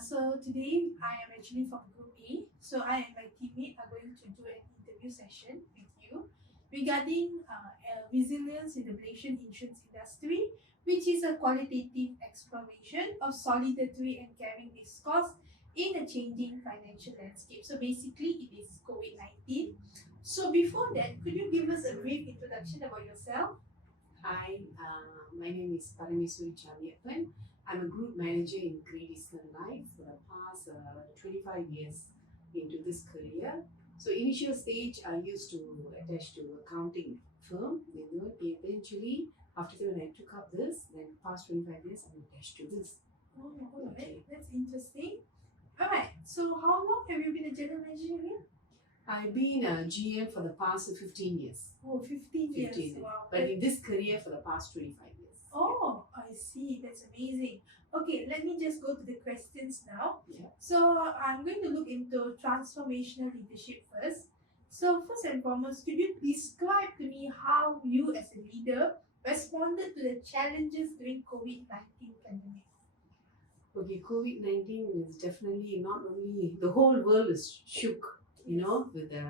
So today I am actually from Group A. So I and my teammate are going to do an interview session with you regarding resilience in the Malaysian insurance industry, which is a qualitative exploration of solidarity and carrying discourse in a changing financial landscape. So basically, it is COVID-19. So before that, could you give us a brief introduction about yourself? Hi, my name is Parameswari Chaviappan. I'm a group manager in Great Eastern Life for the past 25 years into this career. So initial stage, I used to attach to accounting firm. And then eventually, after that, when I took up this, then past 25 years, I'm attached to this. Oh, alright, that's interesting. Alright, so how long have you been a general manager again? I've been a GM for the past 15 years. Oh, 15 years. 15 Wow. But in this career for the past 25 years. Oh, I see. That's amazing. Okay, let me just go to the questions now. Yeah. So I'm going to look into transformational leadership first. So first and foremost, could you describe to me how you as a leader responded to the challenges during COVID-19 pandemic? Okay, COVID-19 is definitely not only, the whole world is shook, with the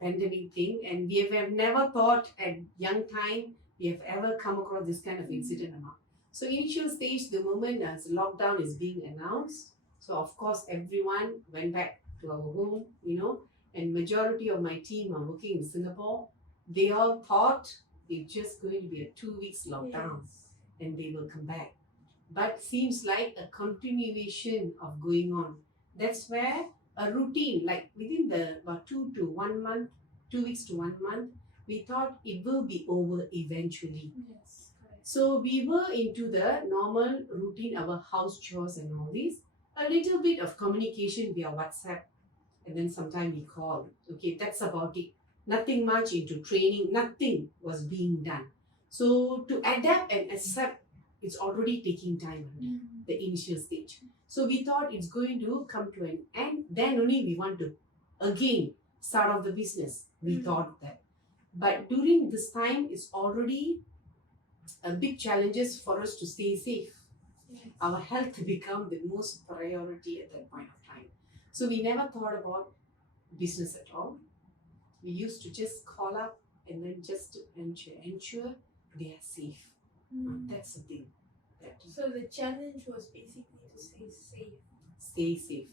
pandemic thing. And we have never thought at young time we have ever come across this kind of incident amount. So initial stage, the moment as lockdown is being announced, so of course everyone went back to our home, and majority of my team are working in Singapore. They all thought it's just going to be a 2 weeks lockdown and they will come back. But seems like a continuation of going on. That's where a routine, like within the about 2 to 1 month, 2 weeks to 1 month, we thought it will be over eventually. Yes, correct. So we were into the normal routine, our house chores and all this. A little bit of communication via WhatsApp, and then sometime we call. Okay, that's about it. Nothing much into training, nothing was being done. So to adapt and accept, it's already taking time, the initial stage. So we thought it's going to come to an end. Then only we want to again start off the business. We thought that. But during this time, it's already a big challenges for us to stay safe. Yes. Our health become the most priority at that point of time. So we never thought about business at all. We used to just call up and then just to ensure they are safe. That's the thing. So the challenge was basically to stay safe. Stay safe.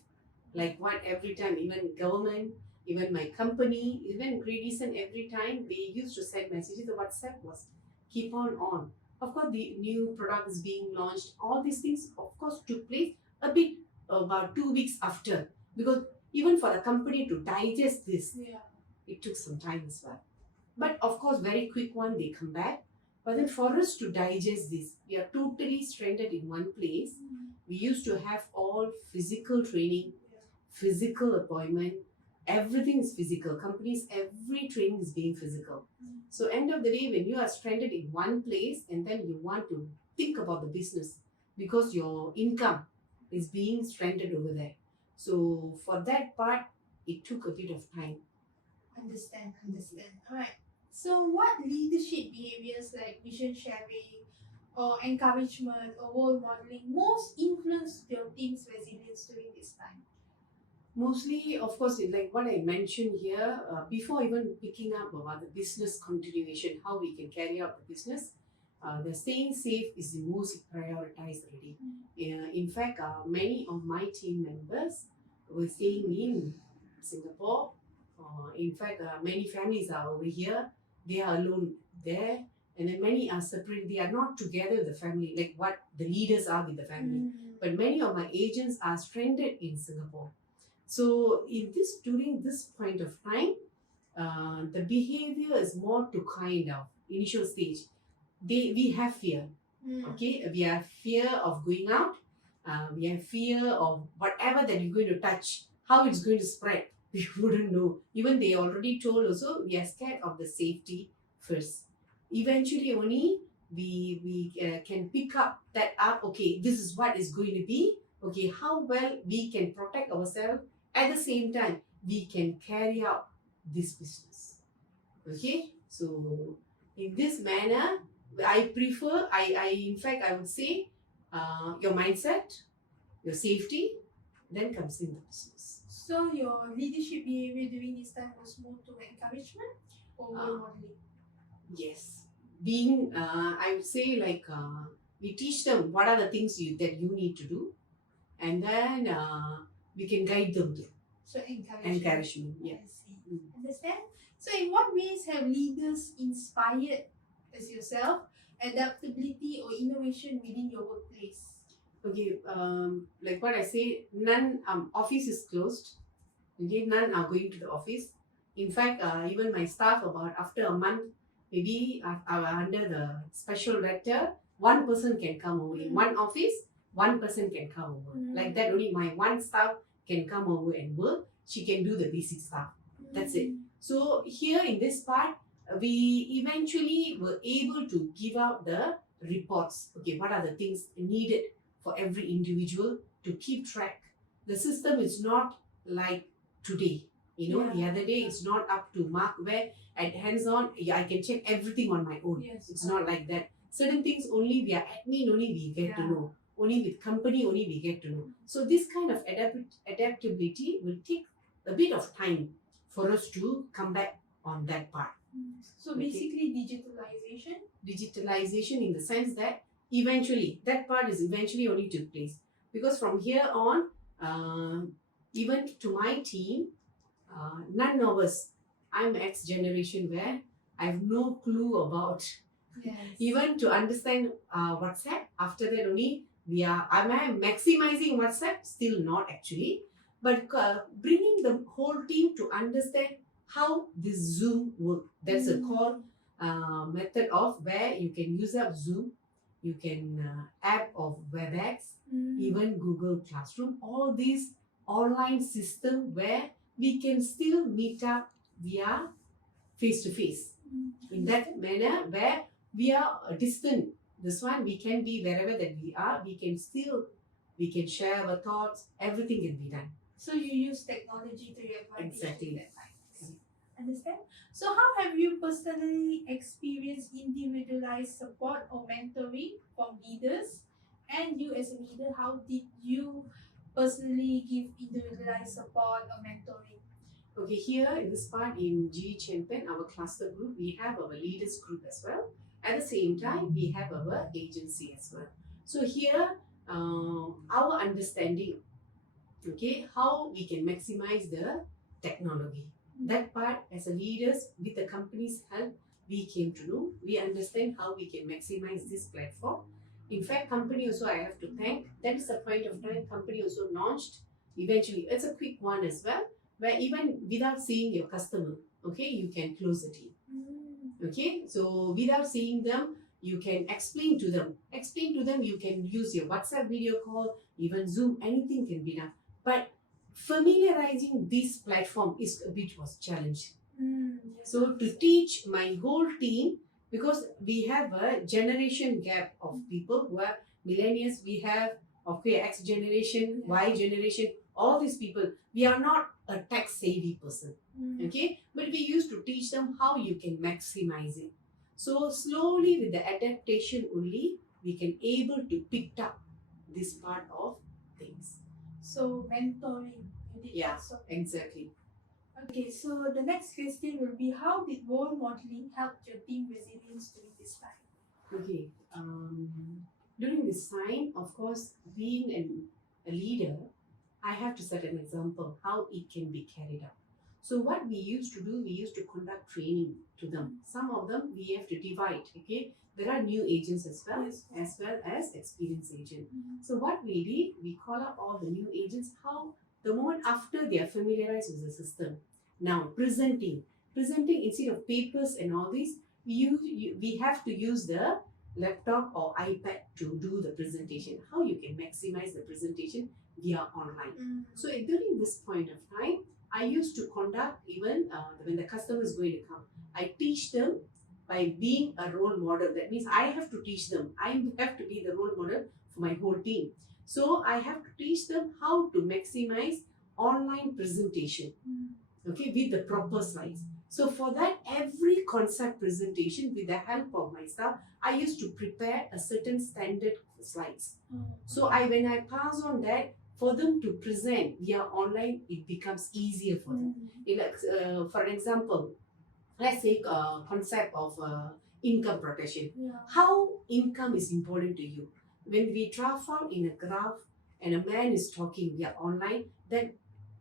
Like what every time, even government, even my company, even Great Eastern, every time they used to send messages. The WhatsApp was keep on. Of course, the new products being launched, all these things, of course, took place a bit about 2 weeks after. Because even for the company to digest this, it took some time as well. But of course, very quick one, they come back. But then for us to digest this, we are totally stranded in one place. We used to have all physical training, physical appointment, everything is physical. Companies, every training is being physical. So end of the day, when you are stranded in one place and then you want to think about the business because your income is being stranded over there. So for that part, it took a bit of time. Understand. Alright. So what leadership behaviors like vision sharing or encouragement or role modeling most influenced your team's resilience during this time? Mostly, of course, like what I mentioned here, before even picking up about the business continuation, how we can carry out the business, the staying safe is the most prioritized already. In fact, many of my team members were staying in Singapore. In fact, many families are over here. They are alone there. And then many are separate. They are not together with the family, like what the leaders are with the family. But many of my agents are stranded in Singapore. So during this point of time, the behavior is more to kind of initial stage. We have fear. Okay, we have fear of going out. We have fear of whatever that you're going to touch, how it's going to spread. We wouldn't know. Even they already told also we are scared of the safety first. Eventually, only we can pick up that up. Okay, this is what is going to be. Okay, how well we can protect ourselves. At the same time, we can carry out this business. Okay, so in this manner, I prefer, in fact, I would say your mindset, your safety, then comes in the business. So your leadership behavior during this time was more to encouragement or role modeling? Yes, being I would say like we teach them what are the things that you need to do, and then we can guide them through. So encouragement. Encouragement, yeah. I see. Understand? So in what ways have leaders inspired as yourself adaptability or innovation within your workplace? Okay, like what I say, none office is closed. Okay, none are going to the office. In fact, even my staff about after a month, maybe under the special letter, one person can come over. In one office, one person can come over. Like that, only my one staff can come over and work. She can do the basic stuff. That's it. So here in this part, we eventually were able to give out the reports. Okay, what are the things needed for every individual to keep track. The system is not like today. The other day it's not up to mark where at hands-on, I can check everything on my own. Yes. It's not like that. Certain things only we are admin, only we get to know. Only with company, only we get to know. So this kind of adaptability will take a bit of time for us to come back on that part. So basically digitalization? Digitalization in the sense that eventually, that part is eventually only took place. Because from here on, even to my team, none of us, I'm X generation where I have no clue about. Yes. Even to understand WhatsApp, after that only am I maximizing WhatsApp? Still not actually. But bringing the whole team to understand how this Zoom works. There's a call method of where you can use up Zoom. You can app of WebEx, even Google Classroom, all these online system where we can still meet up via face-to-face. In that manner where we are distant. This one, we can be wherever that we are, we can share our thoughts, everything can be done. So you use technology to your advantage. Exactly. In that time. Understand? So how have you personally experienced individualized support or mentoring from leaders? And you as a leader, how did you personally give individualized support or mentoring? Okay, here in this part in G Champion, our cluster group, we have our leaders group as well. At the same time, we have our agency as well. So here, our understanding, okay, how we can maximize the technology. That part, as a leaders, with the company's help, we came to know. We understand how we can maximize this platform. In fact, company also I have to thank. That is the point of time company also launched. Eventually, it's a quick one as well, where even without seeing your customer, okay, you can close the deal. Okay, so without seeing them, you can explain to them. You can use your WhatsApp video call, even Zoom, anything can be done. But familiarizing this platform is a bit was challenge. So to teach my whole team, because we have a generation gap of people who are millennials, we have X generation, Y generation, all these people, we are not a tech savvy person. Okay, but we used to teach them how you can maximize it. So slowly with the adaptation only, we can able to pick up this part of things. So mentoring. Yeah, exactly. Okay, so the next question will be, how did role modeling help your team resilience during this time? Okay, during this time, of course, being a leader, I have to set an example how it can be carried out. So what we used to do, we used to conduct training to them. Some of them we have to divide. Okay, there are new agents as well, as well as experienced agent. So what we did, we call up all the new agents. How the moment after they are familiarized with the system. Now presenting instead of papers and all these, we have to use the laptop or iPad to do the presentation. How you can maximize the presentation via online. So during this point of time, I used to conduct even when the customer is going to come. I teach them by being a role model. That means I have to teach them. I have to be the role model for my whole team. So I have to teach them how to maximize online presentation. Okay, with the proper slides. So for that, every concept presentation with the help of my staff, I used to prepare a certain standard slides. Oh, So when I pass on that, for them to present via online, it becomes easier for them. For example, let's take a concept of income protection. Yeah. How income is important to you? When we draft out in a graph and a man is talking via online, that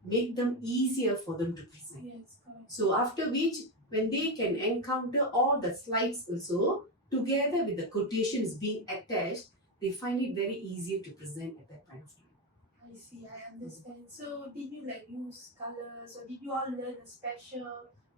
make them easier for them to present. Yes, correct. So after which, when they can encounter all the slides also together with the quotations being attached, they find it very easier to present at that point of time. I see, I understand. So did you like use colors or did you all learn a special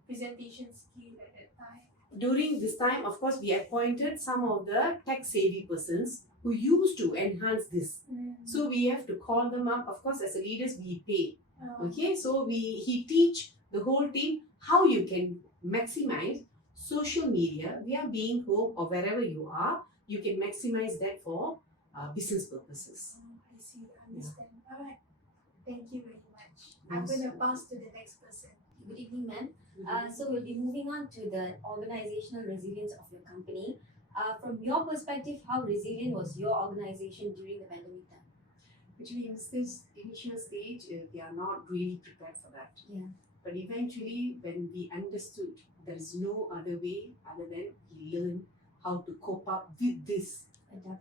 presentation skill at that time? During this time, of course, we appointed some of the tech savvy persons who used to enhance this. So we have to call them up. Of course, as a leaders, we pay. Okay, so he teach the whole team how you can maximize social media via being home or wherever you are. You can maximize that for business purposes. I see, I understand. Alright, thank you very much. I'm Most going to pass to the next person. Good evening, ma'am. So we'll be moving on to the organizational resilience of your company. From your perspective, how resilient was your organization during the pandemic time? Actually, in this initial stage, we are not really prepared for that. Yeah. But eventually, when we understood there is no other way other than we learn how to cope up with this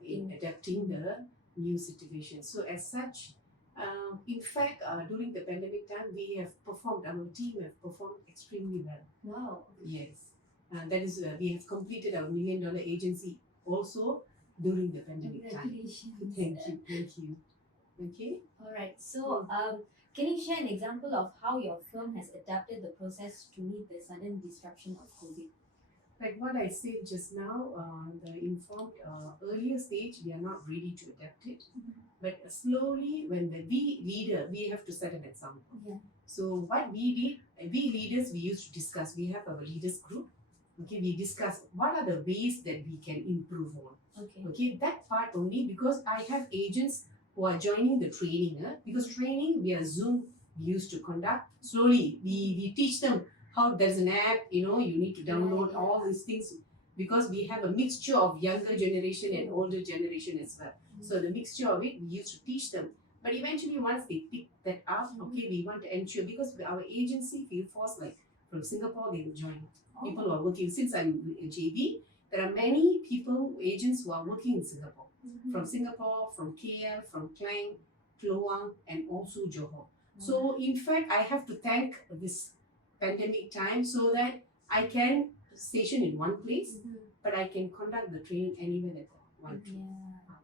in adapting the new situation. So as such, in fact, during the pandemic time, our team have performed extremely well. Wow. Yes. That is, we have completed our $1 million agency also during the pandemic time. Congratulations. Thank you. Okay. All right. So, can you share an example of how your firm has adapted the process to meet the sudden disruption of COVID? Like what I said just now, the informed earlier stage, we are not ready to adapt it. But slowly, when we have to set an example. Yeah. So what we did, we leaders, we used to discuss. We have our leaders group. Okay, we discuss what are the ways that we can improve on. Okay, that part only, because I have agents who are joining the training. Because training via Zoom we used to conduct. Slowly, we teach them how there's an app, you need to download all these things, because we have a mixture of younger generation and older generation as well. So the mixture of it, we used to teach them. But eventually, once they pick that up, okay, we want to ensure, because our agency, field force, like from Singapore, they will join. People who are working, since I'm a JB, there are many people, agents who are working in Singapore. From Singapore, from KL, from Klang, Kluang, and also Johor. So in fact, I have to thank this pandemic time so that I can station in one place, but I can conduct the training anywhere that I want to.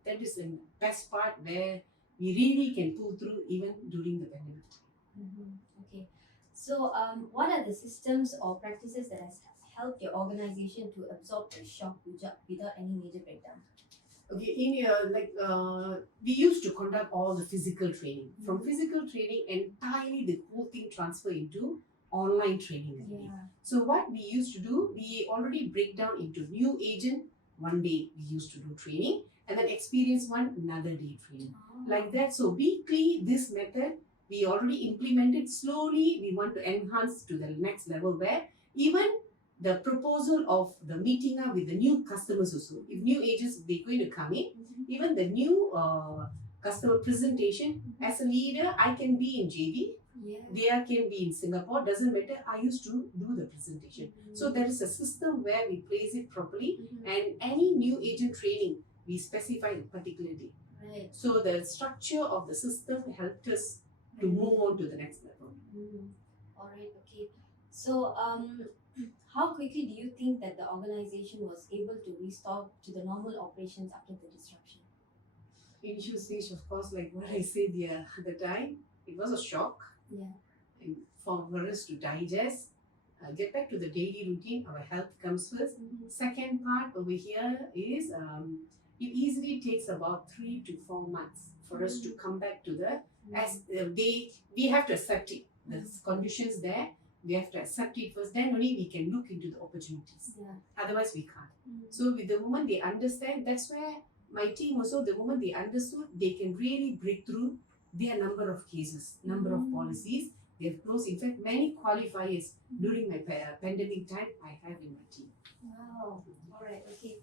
That is the best part where we really can pull through even during the pandemic time. Okay. So, what are the systems or practices that has helped your organization to absorb the shock without any major breakdown? Okay, we used to conduct all the physical training. From physical training, entirely the whole thing transfer into online training. So what we used to do, we already break down into new agent. One day we used to do training, and then experience one another day training. Like that. So weekly, this method we already implemented. Slowly we want to enhance to the next level, where even the proposal of the meeting up with the new customers also. If new agents, they're going to come in, even the new customer presentation, as a leader, I can be in JB, they can be in Singapore, doesn't matter, I used to do the presentation. So there is a system where we place it properly, and any new agent training, we specify a particular day. Right. So the structure of the system helped us to move on to the next level. All right, okay. So, how quickly do you think that the organization was able to restore to the normal operations after the disruption? Initial stage, of course, like what I said at the time, it was a shock. And for us to digest, get back to the daily routine, our health comes first. Second part over here is it easily takes about 3 to 4 months for us to come back to we have to accept it. The conditions there, we have to accept it first, then only we can look into the opportunities. Otherwise, we can't. So with the moment they understand, that's where my team also, the moment they understood, they can really break through their number of cases, number of policies. They have closed, in fact, many qualifiers during my pandemic time I have in my team. Wow. All right, okay.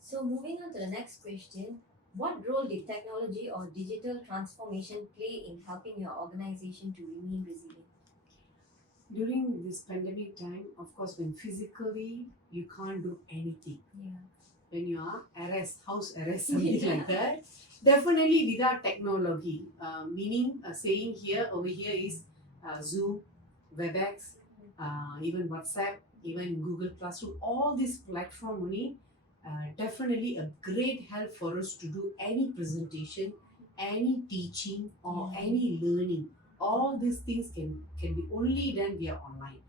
So moving on to the next question, What role did technology or digital transformation play in helping your organization to remain resilient? During this pandemic time, of course, when physically you can't do anything, Yeah. when you are arrest, house arrest, something Yeah. like that, definitely without technology, meaning saying here, over here is Zoom, WebEx, even WhatsApp, even Google Classroom, all these platform only definitely a great help for us to do any presentation, any teaching or Yeah. any learning. All these things can be only done via online.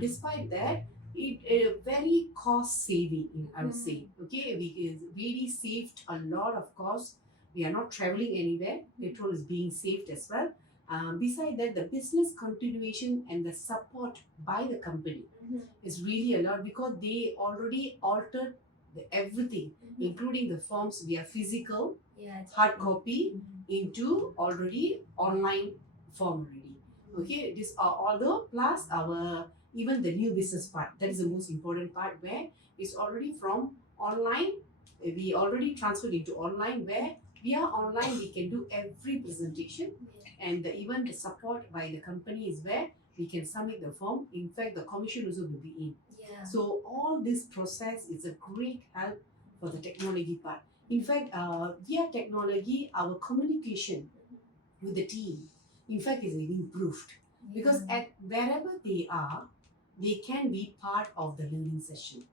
Despite that, it very cost saving, I would say. Okay, we really saved a lot of cost. We are not traveling anywhere. Petrol is being saved as well. Beside that, the business continuation and the support by the company is really a lot because they already altered everything, including the forms via physical, Yeah. It's hard copy into already online form already. Okay, this are although plus our even the new business part, that is the most important part where it's already from online, we already transferred into online where via online we can do every presentation and even the support by the company is where we can submit the form. In fact, the commission also will be in. Yeah. So all this process is a great help for the technology part. In fact, via technology, our communication with the team, in fact, is improved because at wherever they are, they can be part of the learning session.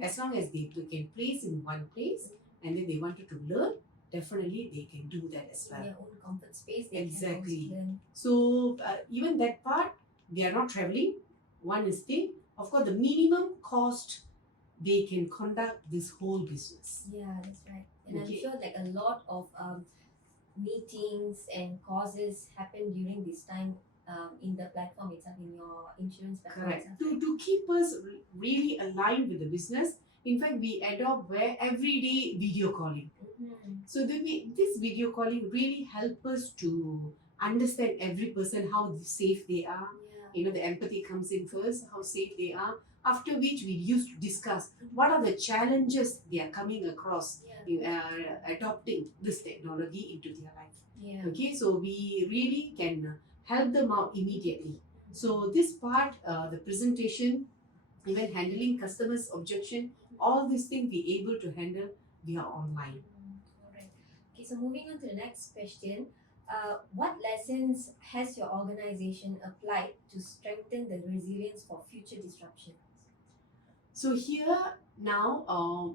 As long as they can place in one place and then they wanted to learn, definitely they can do that as well. In their own comfort space, they Exactly. can learn. So even that part, they are not traveling. One is thing. Of course, the minimum cost they can conduct this whole business. Yeah, that's right. And Okay. I'm sure like a lot of meetings and courses happen during this time in the platform itself, in your insurance platform Correct. itself. To keep us really aligned with the business, in fact, we adopt where everyday video calling. So this video calling really help us to understand every person how safe they are. You know, the empathy comes in first, how safe they are. After which we used to discuss what are the challenges they are coming across in adopting this technology into their life. Yeah. Okay, so we really can help them out immediately. So this part, the presentation, even handling customers' objection, all these things we able to handle via online. Alright. Okay, so moving on to the next question. What lessons has your organization applied to strengthen the resilience for future disruptions? So here now,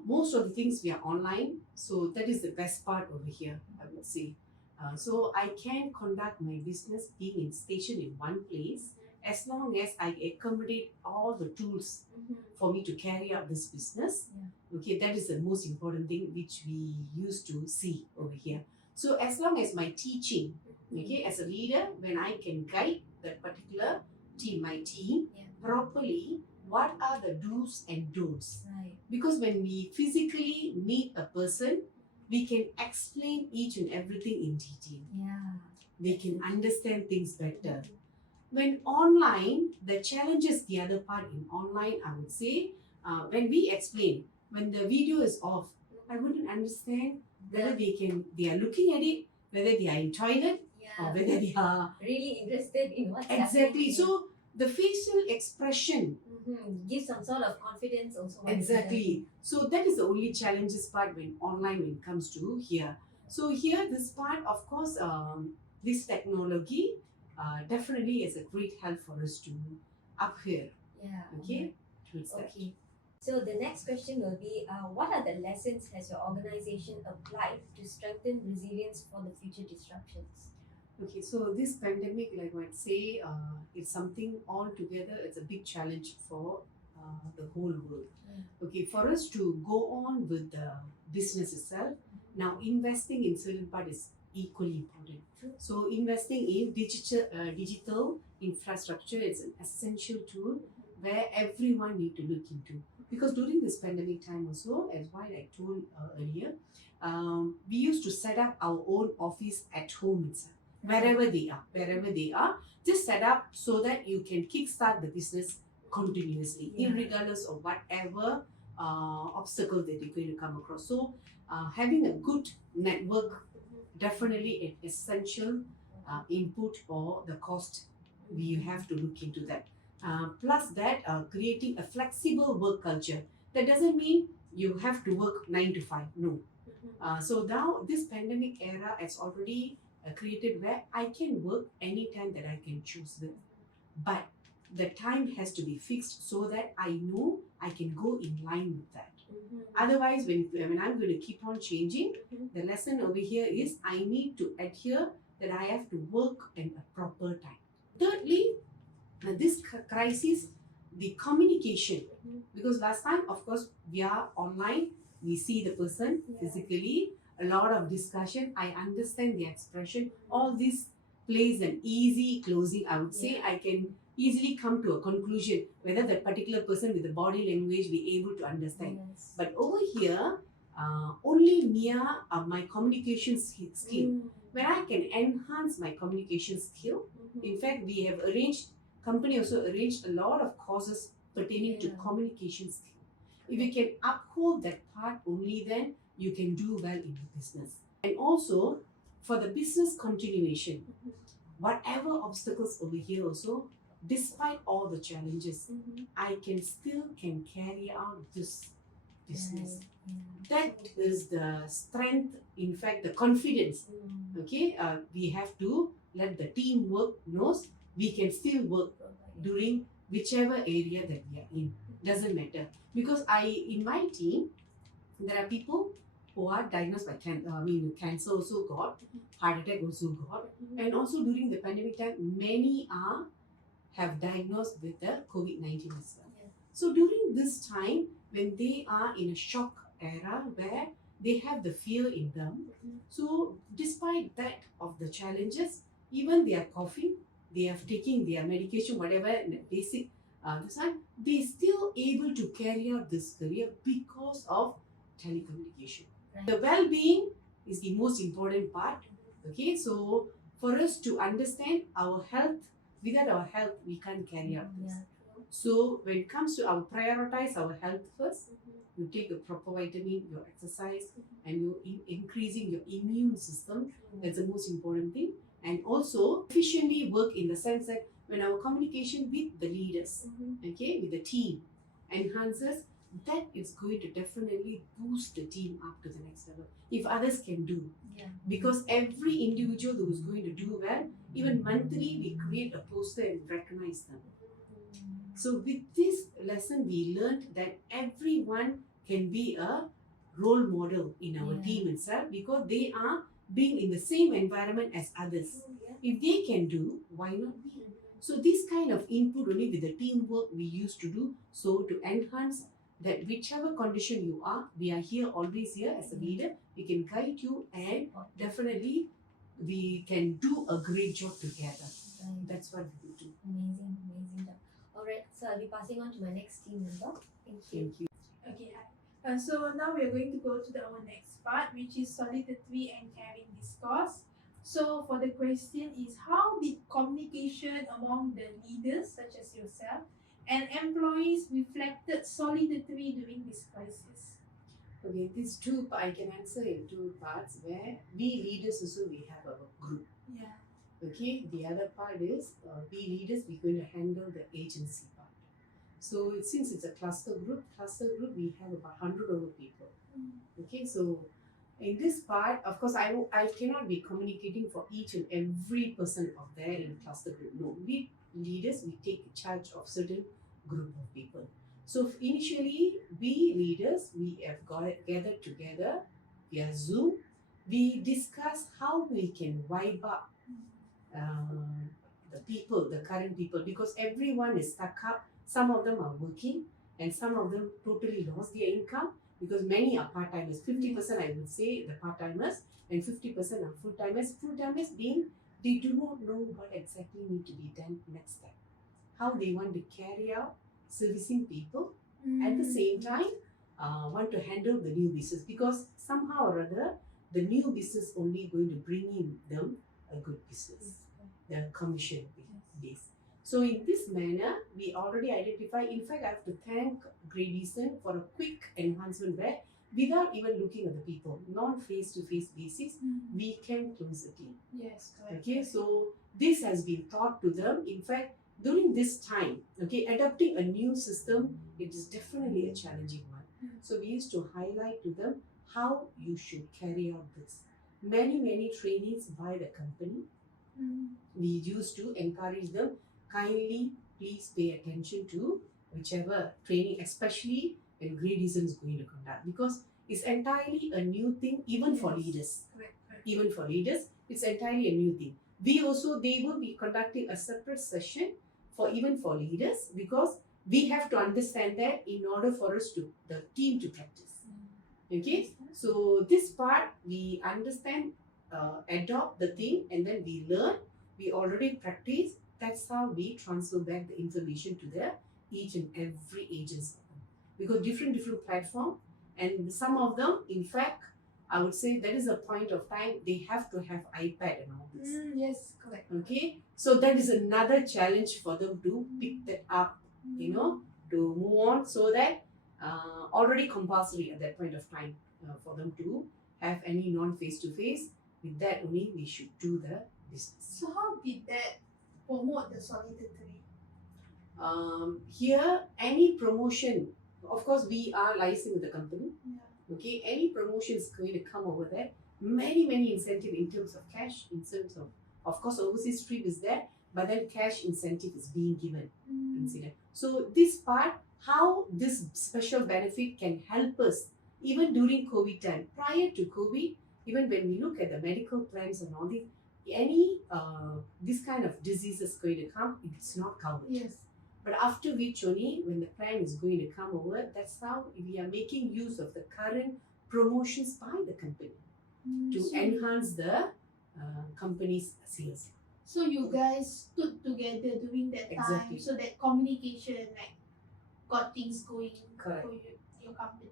most of the things we are online. So that is the best part over here, I would say. So I can conduct my business being in station in one place as long as I accommodate all the tools for me to carry out this business. Okay, that is the most important thing which we used to see over here. So as long as my teaching, okay, as a leader, when I can guide that particular team, my team properly, what are the do's and don'ts? Right. Because when we physically meet a person, we can explain each and everything in detail. Yeah. They can understand things better. When online, the challenges, the other part in online, I would say, when we explain, when the video is off, I wouldn't understand whether they are looking at it, whether they are in toilet, or whether they are really interested in what's exactly. happening. So the facial expression Give some sort of confidence also. exactly. So that is the only challenges part when online when it comes to here. So here this part, of course, this technology definitely is a great help for us to up here. Yeah. Okay. Towards that. Okay. So the next question will be, what are the lessons has your organization applied to strengthen resilience for the future disruptions? Okay, so this pandemic, like I might say, it's something altogether, it's a big challenge for the whole world. Okay, for us to go on with the business itself, now investing in certain part is equally important. So investing in digital infrastructure is an essential tool where everyone need to look into. Because during this pandemic time also, as what I told earlier, we used to set up our own office at home itself. Wherever they are, just set up so that you can kickstart the business continuously, regardless of whatever obstacle that you're going to come across. So having a good network definitely an essential input or the cost we have to look into that. Plus that creating a flexible work culture. That doesn't mean you have to work 9 to 5. No. So now this pandemic era has already created where I can work anytime that I can choose with. But the time has to be fixed so that I know I can go in line with that. Otherwise, when I'm going to keep on changing, the lesson over here is I need to adhere that I have to work in a proper time. Thirdly, this crisis, the communication, because last time, of course, we are online, we see the person physically, a lot of discussion, I understand the expression, all this plays an easy closing, I would say. I can easily come to a conclusion whether that particular person with the body language be able to understand. But over here, only near my communication skill, where I can enhance my communication skill. In fact, we have arranged, company also arranged a lot of courses pertaining to communication skill. If you can uphold that part, only then you can do well in the business. And also, for the business continuation, whatever obstacles over here also, despite all the challenges, I can still carry out this business. That is the strength, in fact, the confidence. Okay, we have to let the teamwork knows we can still work during whichever area that we are in. Doesn't matter, because in my team, there are people who are diagnosed by cancer also got, heart attack also got, and also during the pandemic time, many have diagnosed with the COVID-19 as well. So during this time, when they are in a shock era where they have the fear in them, so despite that of the challenges, even they are coughing, they are taking their medication, whatever basic this one, they still able to carry out this career because of telecommunication. The well-being is the most important part. Okay, so for us to understand our health, without our health, we can't carry out this. So when it comes to our prioritize our health first, you take a proper vitamin, your exercise, and you increasing your immune system. That's the most important thing. And also efficiently work in the sense that when our communication with the leaders, okay, with the team enhances, that is going to definitely boost the team up to the next level. If others can do, because every individual who is going to do well, even monthly we create a poster and recognize them. So with this lesson, we learned that everyone can be a role model in our team itself, because they are being in the same environment as others. If they can do, why not we? So this kind of input only with the teamwork we used to do, so to enhance that whichever condition you are, we are here, always here as a leader, we can guide you, and definitely we can do a great job together. That's what we will do. Amazing job. Alright, so I'll be passing on to my next team member. Thank you. Thank you. Okay, so now we're going to go to our next part, which is solidarity and caring discourse. So for the question is, how did communication among the leaders, such as yourself, and employees reflected solidarity during this crisis? Okay, these two I can answer in two parts, where we leaders also we have our group. Yeah. Okay, the other part is we leaders we're going to handle the agency part. So since it's a cluster group we have about 100 over people. Okay, so in this part, of course, I cannot be communicating for each and every person of there in cluster group. No, we leaders we take charge of certain group of people. So initially, we leaders we have gathered together via Zoom. We discuss how we can wipe up the people, the current people, because everyone is stuck up. Some of them are working, and some of them totally lost their income, because many are part-timers. 50% I would say the part-timers, and 50% are full-timers. Full-timers being they do not know what exactly need to be done next step. How they want to carry out servicing people, at the same time want to handle the new business, because somehow or other the new business only going to bring in them a good business, the commission base. So in this manner, we already identify. In fact, I have to thank Great Eastern for a quick enhancement where without even looking at the people, non face-to-face basis, we can close the deal. Yes, correct. Okay, so this has been taught to them. In fact, during this time, okay, adopting a new system, it is definitely a challenging one. So we used to highlight to them how you should carry out this. Many trainings by the company. We used to encourage them, kindly please pay attention to whichever training, especially when gradism is going to conduct, because it's entirely a new thing even for leaders. Correct. Even for leaders, it's entirely a new thing. They will be conducting a separate session for even for leaders, because we have to understand that in order for us to the team to practice. Okay, so this part we understand, adopt the thing, and then we learn. We already practice. That's how we transfer back the information to each and every agency, because different platform, and some of them, in fact, I would say that is a point of time they have to have iPad and all this. Yes, correct. Okay, so that is another challenge for them to pick that up, to move on, so that already compulsory at that point of time for them to have any non-face-to-face. With that only we should do the business. So how did that promote the solidarity? Here, any promotion, of course, we are licensed with the company. Okay, any promotion is going to come over there. Many incentive in terms of cash, in terms of course, overseas trip is there, but then cash incentive is being given. So this part, how this special benefit can help us even during COVID time. Prior to COVID, even when we look at the medical plans and all this, any this kind of disease is going to come, it's not covered. Yes. But after which only, when the plan is going to come over, that's how we are making use of the current promotions by the company to enhance the company's sales. So you guys stood together during that time, so that communication got things going for your company.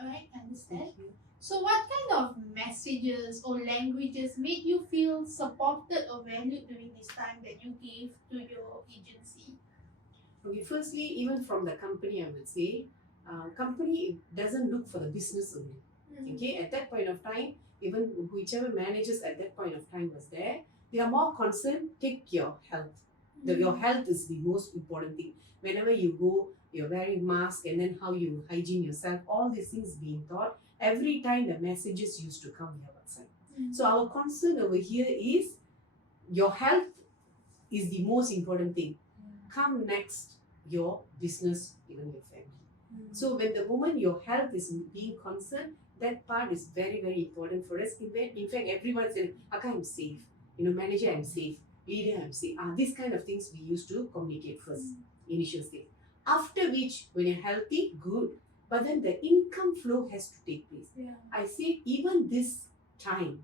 Alright, understand. So what kind of messages or languages made you feel supported or valued during this time that you gave to your agency? Okay, firstly, even from the company, I would say, company doesn't look for the business only. Okay, at that point of time, even whichever managers at that point of time was there, they are more concerned, take your health. Your health is the most important thing. Whenever you go, you're wearing mask, and then how you hygiene yourself, all these things being taught. Every time the messages used to come here outside. So our concern over here is your health is the most important thing. Come next, your business, even your family. So when the moment your health is being concerned, that part is very important for us. In fact, everyone said, Akka, I'm safe. Manager, I'm safe. Leader, I'm safe. These kind of things we used to communicate first, initial stage. After which, when you're healthy, good. But then the income flow has to take place. I say even this time,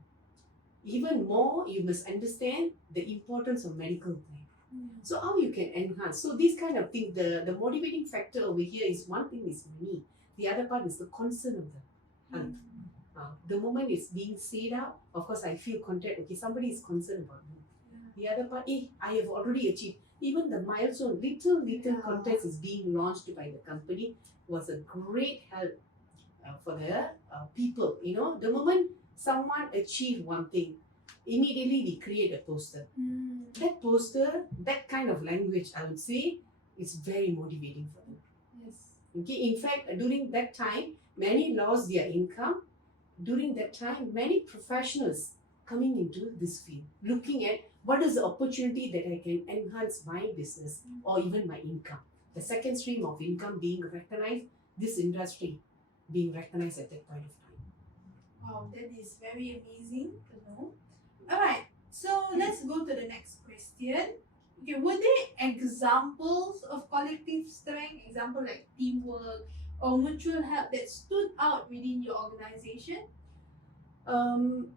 even more, you must understand the importance of medical plan. So how you can enhance. So this kind of thing, the motivating factor over here is one thing is money. The other part is the concern of the health. The moment it's being said out, of course I feel content. Okay, somebody is concerned about me. The other part, I have already achieved. Even the milestone, little contest is being launched by the company was a great help for the people. The moment someone achieved one thing, immediately we create a poster. That poster, that kind of language, I would say, is very motivating for them. Yes. Okay. In fact, during that time, many lost their income. During that time, many professionals coming into this field, looking at what is the opportunity that I can enhance my business or even my income. The second stream of income being recognized, this industry being recognized at that point of time. Wow, that is very amazing to know. Alright, so let's go to the next question. Okay, were there examples of collective strength, example like teamwork or mutual help that stood out within your organization?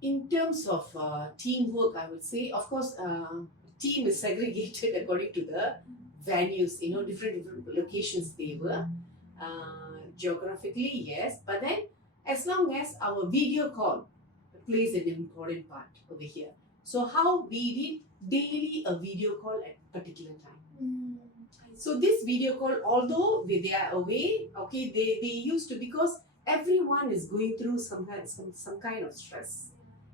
In terms of teamwork, I would say, of course, team is segregated according to the venues, different locations they were. Geographically, yes, but then as long as our video call plays an important part over here. So how we did daily a video call at particular time. So this video call, although they are away, okay, they used to, because everyone is going through some kind of stress,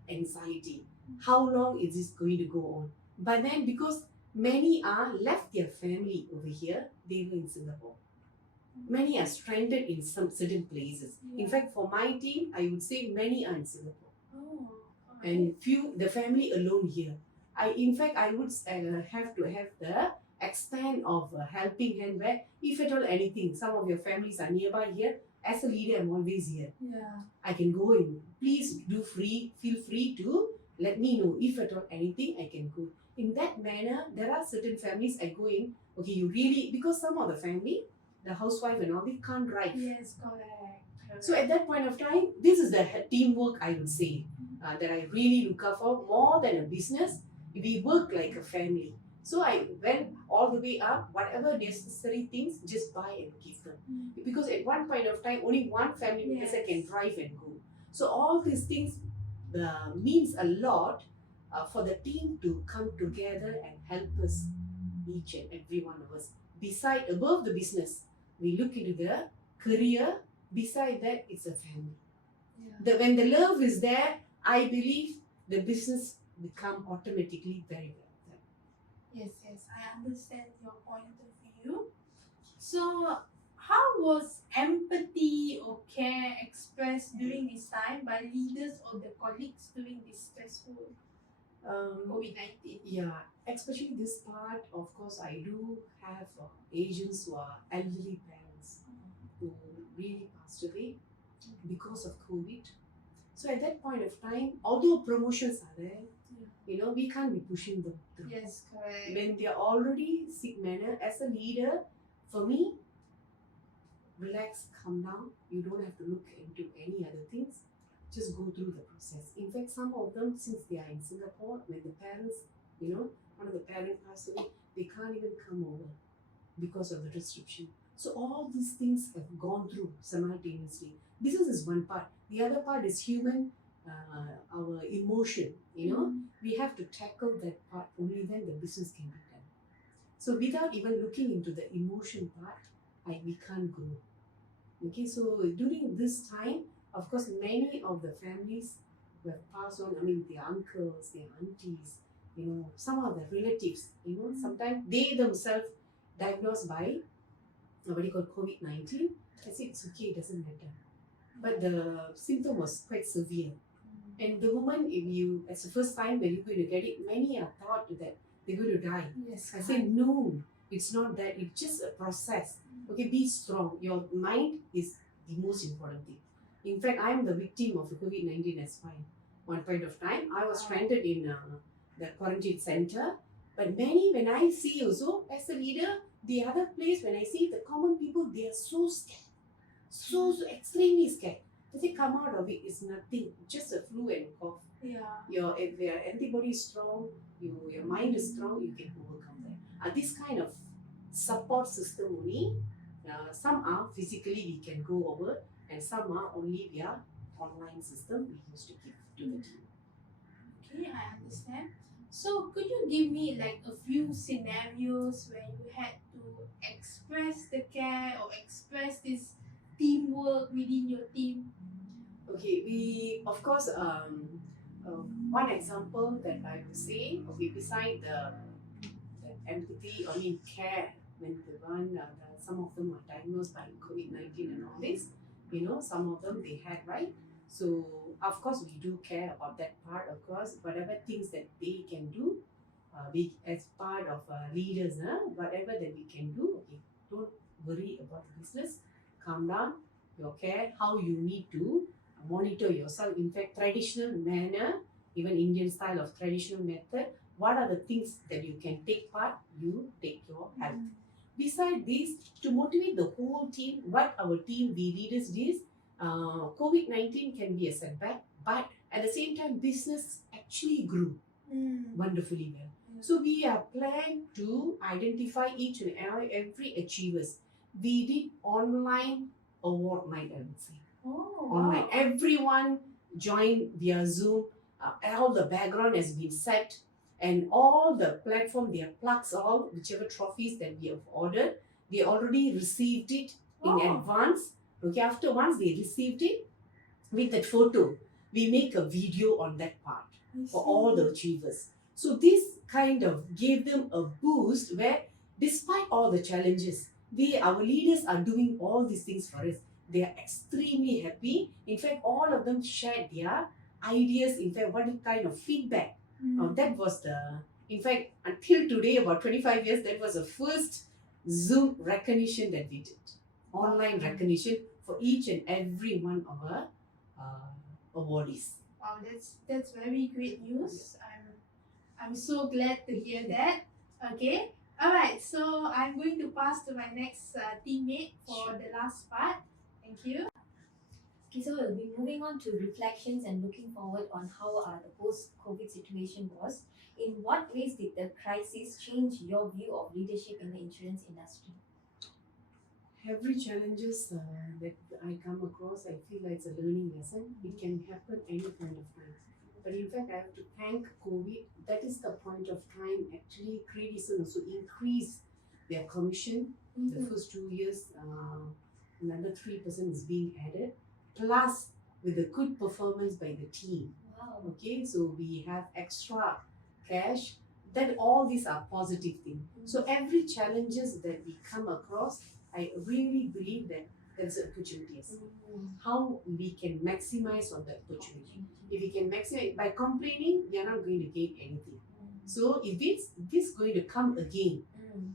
anxiety. How long is this going to go on? But then because many are left their family over here, they were in Singapore. Many are stranded in some certain places. In fact, for my team, I would say many are in Singapore. Oh, And few the family alone here. In fact I would have to have the extent of a helping hand where if at all anything, some of your families are nearby here. As a leader, I'm always here. yeah. I can go in. Please feel free to let me know if at all anything I can go. In that manner, there are certain families I go in. Okay, you really because some of the family, the housewife and all, they can't drive. Yes, correct. So at that point of time, this is the teamwork I would say that I really look out for more than a business. We work like a family. So I went all the way up, whatever necessary things, just buy and give them. Because at one point of time, only one family member Yes. can drive and go. So all these things means a lot for the team to come together and help us, each and every one of us. Above the business, we look into the career. Beside that, it's a family. Yeah. When the love is there, I believe the business become automatically very well. Yes, I understand your point of view. So, how was empathy or care expressed during this time by leaders or the colleagues during this stressful COVID-19? Yeah, especially this part, of course, I do have Asians who are elderly parents who really passed away because of COVID. So at that point of time, although promotions are there, we can't be pushing them through. Yes, correct. When they are already sick manner, as a leader, for me, relax, calm down. You don't have to look into any other things. Just go through the process. In fact, some of them, since they are in Singapore, when the parents, one of the parents passed away, they can't even come over because of the restriction. So all these things have gone through simultaneously. Business is one part. The other part is human, our emotion. We have to tackle that part. Only then the business can be done. So without even looking into the emotion part, we can't grow. Okay, so during this time, of course, many of the families who have passed on. I mean, their uncles, their aunties, some of the relatives. Sometimes they themselves diagnosed by what do you call COVID-19. I said it's okay, it doesn't matter. But the symptom was quite severe. And the woman, it's the first time when you're going to get it, many are thought that they're going to die. Yes, I said, no, it's not that. It's just a process. Okay, be strong. Your mind is the most important thing. In fact, I'm the victim of the COVID-19 as fine. One point of time, I was stranded in the quarantine center. But when I see also, as a leader, the other place, when I see the common people, they are so scared. So extremely scared. They say, come out of it, it's nothing, just a flu and cough. Yeah. If your antibody is strong, your mind is strong, you can overcome that. This kind of support system only, some are physically we can go over, and some are only via online system we used to give to the team. Okay, I understand. So, could you give me like a few scenarios where you had to express the care or express this teamwork within your team? Okay, we of course one example that I would say, okay, beside the empathy, I mean care, when some of them are diagnosed by COVID-19 and all this, some of them they had, right? So of course we do care about that part. Of course, whatever things that they can do, we as part of leaders, whatever that we can do, okay, don't worry about the business. Calm down, your care, how you need to monitor yourself. In fact, traditional manner, even Indian style of traditional method, what are the things that you can take part, you take your health. Beside this, to motivate the whole team, what our team, we leaders did, COVID-19 can be a setback, but at the same time, business actually grew wonderfully well. So we are planned to identify each and every achievers. We did online award night, I would say. Online. Wow. Everyone joined via Zoom. All the background has been set, and all the platform, their plugs, whichever trophies that we have ordered, they already received it in advance. Okay, after once they received it, with that photo, we make a video on that part for all the achievers. So this kind of gave them a boost where despite all the challenges, our leaders are doing all these things for us. They are extremely happy. In fact, all of them shared their ideas. In fact, what kind of feedback. That was in fact, until today, about 25 years, that was the first Zoom recognition that we did. Online recognition for each and every one of our awardees. Wow, that's very great news. I'm so glad to hear that. Okay. Alright, so I'm going to pass to my next teammate for Sure. the last part. Thank you. Okay, so we'll be moving on to reflections and looking forward on how the post-COVID situation was. In what ways did the crisis change your view of leadership in the insurance industry? Every challenges that I come across, I feel like it's a learning lesson. It can happen any point of time. But in fact, I have to thank COVID. That is the point of time. Actually, criticism also increased their commission. The first 2 years, another 3% is being added. Plus, with the good performance by the team. Wow. Okay, so we have extra cash. That all these are positive things. So every challenges that we come across, I really believe that there's an opportunity. How we can maximize on that opportunity. If we can maximize by complaining, we are not going to gain anything. So if this going to come again,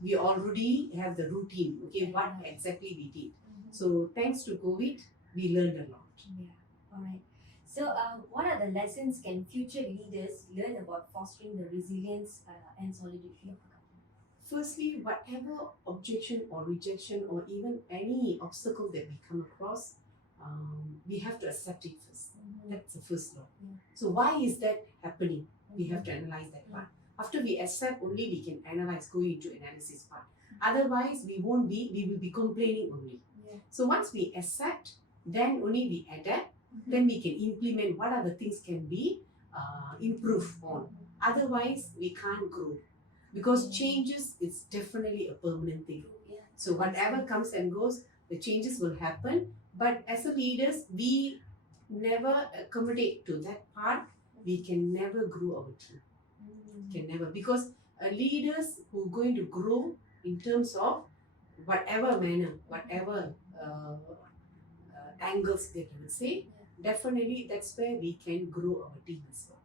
we already have the routine. Okay, what exactly we did. So thanks to COVID, we learned a lot. Yeah. All right. So, what are the lessons can future leaders learn about fostering the resilience and solidity of a company? Firstly, whatever objection or rejection or even any obstacle that we come across, we have to accept it first. That's the first law. So why is that happening? We have to analyze that part. After we accept, only we can analyze, go into analysis part. Otherwise, we will be complaining only. So once we accept, then only we adapt, then we can implement what other things can be improved on. Otherwise, we can't grow. Because changes is definitely a permanent thing. So whatever comes and goes, the changes will happen. But as a leaders, we never accommodate to that part. We can never grow our team. Can never, because leaders who are going to grow in terms of whatever manner, whatever angles that you would say, definitely that's where we can grow our team as well.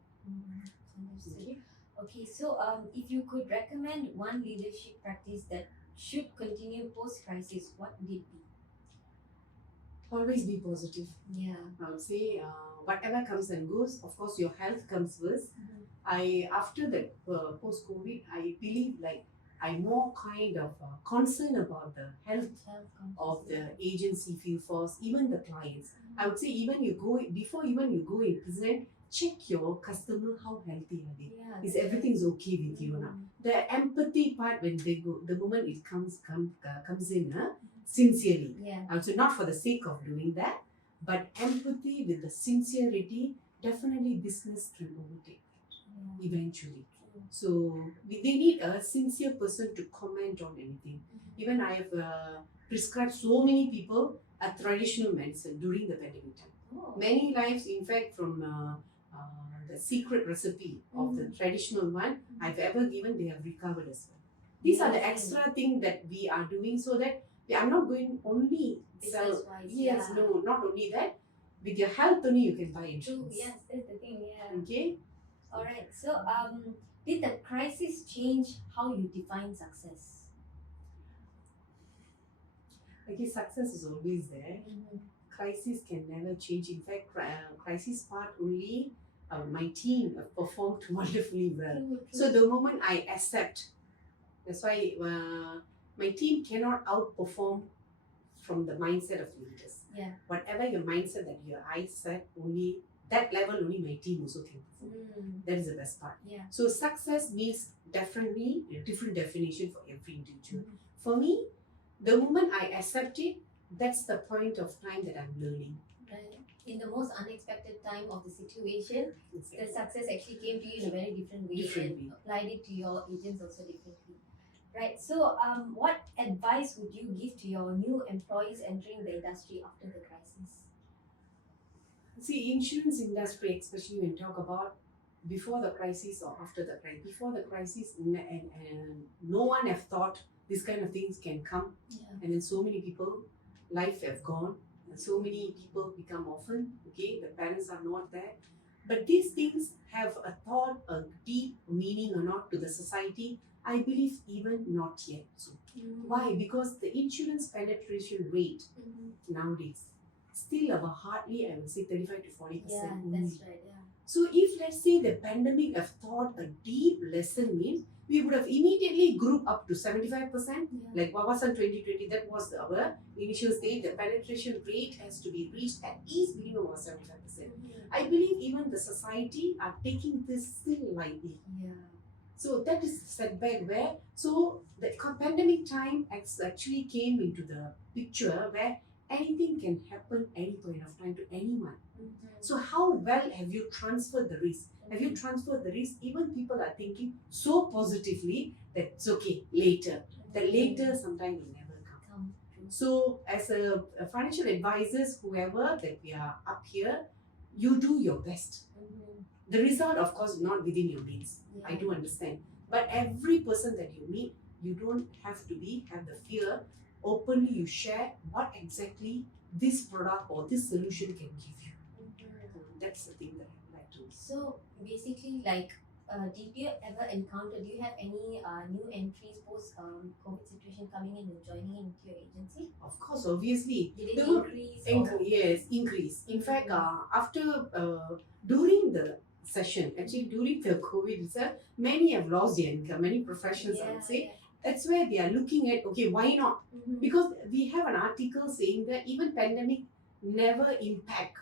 Okay, so if you could recommend one leadership practice that should continue post-crisis, what would it be? Always be positive. Yeah. I would say whatever comes and goes, of course your health comes first. After the post-COVID, I believe like I'm more kind of concerned about the health of the agency field force, even the clients. I would say before you go in present, check your customer, how healthy are they? Is everything's okay with you now? The empathy part when they go, the moment it comes in, sincerely. I would say not for the sake of doing that, but empathy with the sincerity, definitely business can overtake that eventually. So they need a sincere person to comment on anything. Even I have prescribed so many people a traditional medicine during the pandemic time. Many lives, in fact, from the secret recipe of the traditional one I've ever given, they have recovered as well. These are the extra thing that we are doing so that I'm not going only sell. Yes, no, not only that. With your health only you can buy insurance. Yes, that's the thing. Yeah. Okay. All right. So, did the crisis change how you define success? Okay, success is always there. Crisis can never change. In fact, crisis part only my team have performed wonderfully well. So the moment I accept, that's why my team cannot outperform from the mindset of leaders. Whatever your mindset that your eyes set, only that level only my team also can perform. That is the best part. So success means definitely a different definition for every individual. For me, the moment I accept it, that's the point of time that I'm learning. In the most unexpected time of the situation, the success actually came to you in a very different way and applied it to your agents also differently. Right. So, what advice would you give to your new employees entering the industry after the crisis? See, insurance industry, especially when you talk about before the crisis or after the crisis. Before the crisis, and no one have thought this kind of things can come, Yeah. and then so many people, life have gone, and so many people become orphan. Okay, the parents are not there, but these things have a thought, a deep meaning or not to the society. I believe even not yet. So why? Because the insurance penetration rate nowadays still about hardly, I would say, 35 to 40%. Yeah, only. that's right. Yeah. So if let's say the pandemic have taught a deep lesson means we would have immediately grouped up to 75%. Yeah. Like Wawasan 2020, that was our initial stage. The penetration rate has to be reached at least minimum of 75%. I believe even the society are taking this still lightly. Yeah. So that is setback where, so the pandemic time actually came into the picture where anything can happen any point of time to anyone. So how well have you transferred the risk? Have you transferred the risk? Even people are thinking so positively that it's okay later. That later sometime will never come. So as a financial advisors, whoever that we are up here, you do your best. The result, of course, not within your means. Yeah. I do understand. But every person that you meet, you don't have to have the fear. Openly you share what exactly this product or this solution can give you. That's the thing that I would like to. So basically, like, did you ever encounter? Do you have any new entries post COVID situation coming in and joining into your agency? Of course, obviously. Did it There were- increase? Or? Yes, increase. In fact, after during the session, actually during the COVID itself, many have lost their income. Many professions, I would say. That's where they are looking at, okay, why not? Because we have an article saying that even pandemic never impact.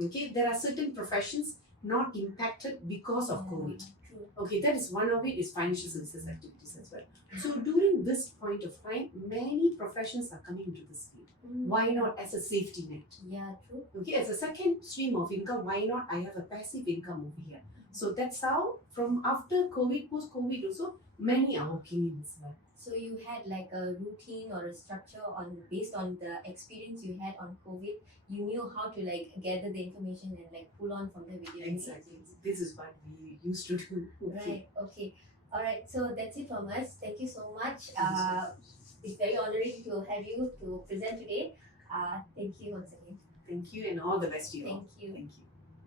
Okay, there are certain professions not impacted because of COVID. True. Okay, that is one of it is financial services activities as well. So during this point of time, many professions are coming into this field. Why not as a safety net? Yeah, true. Okay, as a second stream of income, why not I have a passive income over here? So that's how from after COVID, post-COVID also, many are working in this well. So you had like a routine or a structure on based on the experience you had on COVID. You knew how to like gather the information and like pull on from the video. Exactly. This is what we used to do. Right. Okay. All right. So that's it from us. Thank you so much. Thank you so much. It's very honoring to have you to present today. Thank you once again. Thank you and all the best to you all. Thank you. Thank you.